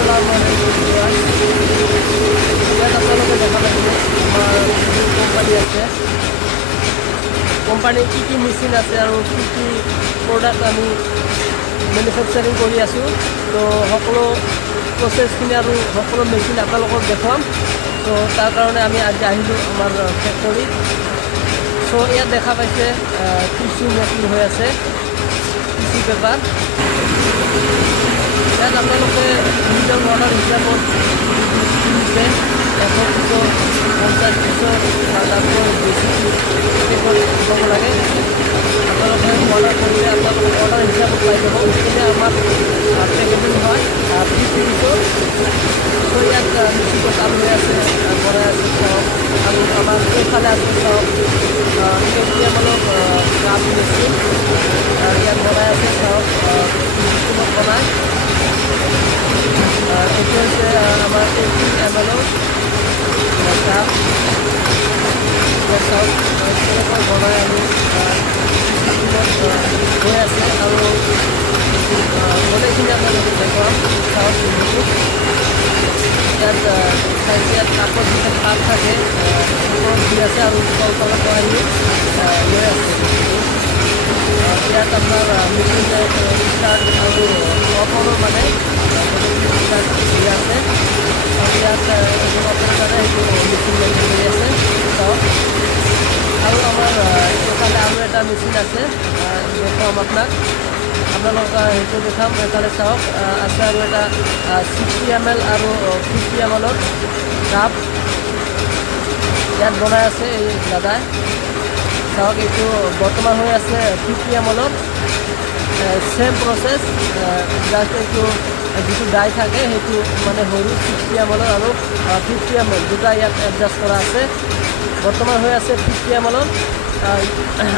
Assalamualaikum guys. Lihat আপনাদেৰ দেখা লাগবে আমাৰ কোম্পানি আছে কোম্পানি কি মেশিন আছে আৰু কি প্ৰডাক্ট আমি ম্যানুফ্যাকচাৰিং কৰি আছো তো সকলো প্ৰসেছখিনি আৰু সকলো মেশিন আপোনালোকক দেখুৱাম তো তাৰ কাৰণে আমি আজি আহিলো আমাৰ ফ্যাক্টৰীত সো ইয়াত দেখা পাইছে টিস্যু মেকিং হৈ আছে টিস্যু পেপাৰ ইয়াত আপোনালোকে নিজৰ অৰ্ডাৰ হিচাপত দিছে 100 পিছৰ 50 পিছৰ তাতকৈ বেছি পেপাৰ দিব লাগে আপোনালোকে অৰ্ডাৰ কৰিলে আপোনালোকে অৰ্ডাৰ হিচাপত পাই যাব এইখিনি আমাৰ পেকেজিং হয় 50 পিছৰ তো ইয়াত মেচিনটো কাম হৈ আছে বনাই আছে চাওক আৰু আমাৰ এইফালে আছে চাওক এতিয়া অলপ কাম মেচিন ইয়াত বনাই আছে চাওক মেচিনত বনায় এইটো হৈছে আমাৰ 18 ml কাপ চাওক কেনেকৈ বনাই আমি হৈ আছে আৰু গোটেইখিনি আপোনালোকে দেখুৱাম চাওক ইয়াত চাইছে ইয়াত কাপত যিখন কাপ থাকে ওপৰত দি আছে আৰু তলৰ পৰা আহি লৈ আছে ইয়াত আপোনাৰ মেচিন ষ্টাৰ্ট আৰু অফৰো মানে ষ্টাৰ্ট দি আছে আৰু ইয়াত এজন অপাৰেটৰে সেইটো মেচিন মেইনটেইন কৰি আছে চাওক আৰু আমাৰ এইফালে আৰু এটা মেচিন আছে দেখুৱাম আপোনালোক সেইটো দেখাম এইফালে চাওক আছে আৰু এটা 60 ml আৰু 50 ml কাপ ইয়াত বনাই আছে এই দাদাই চাওক এইটো বৰ্তমান হৈ আছে 50 ml সেম প্ৰসেছ জাষ্ট এইটো যিটো ডাই থাকে সেইটো মানে সৰু 60 ml আৰু 50 ml দুটা ইয়াত এডজাষ্ট কৰা আছে বৰ্তমান হৈ আছে 50 ml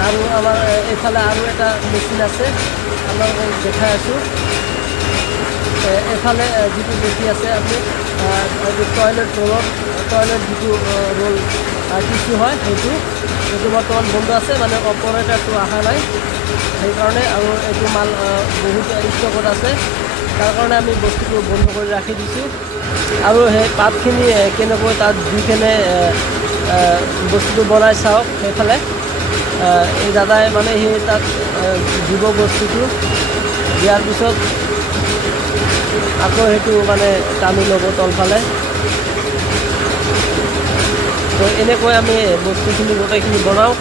আৰু আমাৰ এইফালে আৰু এটা মেচিন আছে আপোনালোকক দেখাই আছোঁ এইফালে যিটো দেখি আছে আপুনি টয়লেট যিটো ৰোল টিস্যু হয় সেইটো বৰ্তমান বন্ধ আছে মানে অপাৰেটৰটো অহা নাই সেইকাৰণে আৰু এইটো মাল বহুত ষ্টকত আছে তাৰ কাৰণে আমি বস্তুটো বন্ধ কৰি ৰাখি দিছোঁ আৰু সেই পাতখিনি কেনেকৈ তাত দি কেনে বস্তুটো বনাই চাওক সেইফালে এই দাদাই মানে সেই তাত দিব বস্তুটো দিয়াৰ পিছত আকৌ সেইটো মানে টানি ল'ব তলফালে তো এনেকৈ আমি বস্তুখিনি গোটেইখিনি বনাওঁ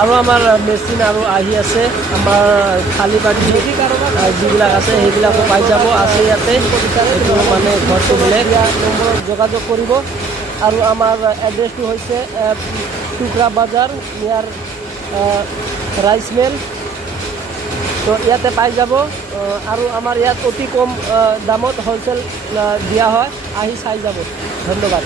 আৰু আমাৰ মেচিন আৰু আহি আছে আমাৰ খালী বাটি যিবিলাক আছে সেইবিলাকো পাই যাব আছে ইয়াতে এইটো মানে ঘৰটো বেলেগ নম্বৰত যোগাযোগ কৰিব আৰু আমাৰ এড্ৰেছটো হৈছে টুকৰা বাজাৰ নিয়াৰ ৰাইচ মিল তো ইয়াতে পাই যাব আৰু আমাৰ ইয়াত অতি কম দামত হোলচেল দিয়া হয় আহি চাই যাব ধন্যবাদ।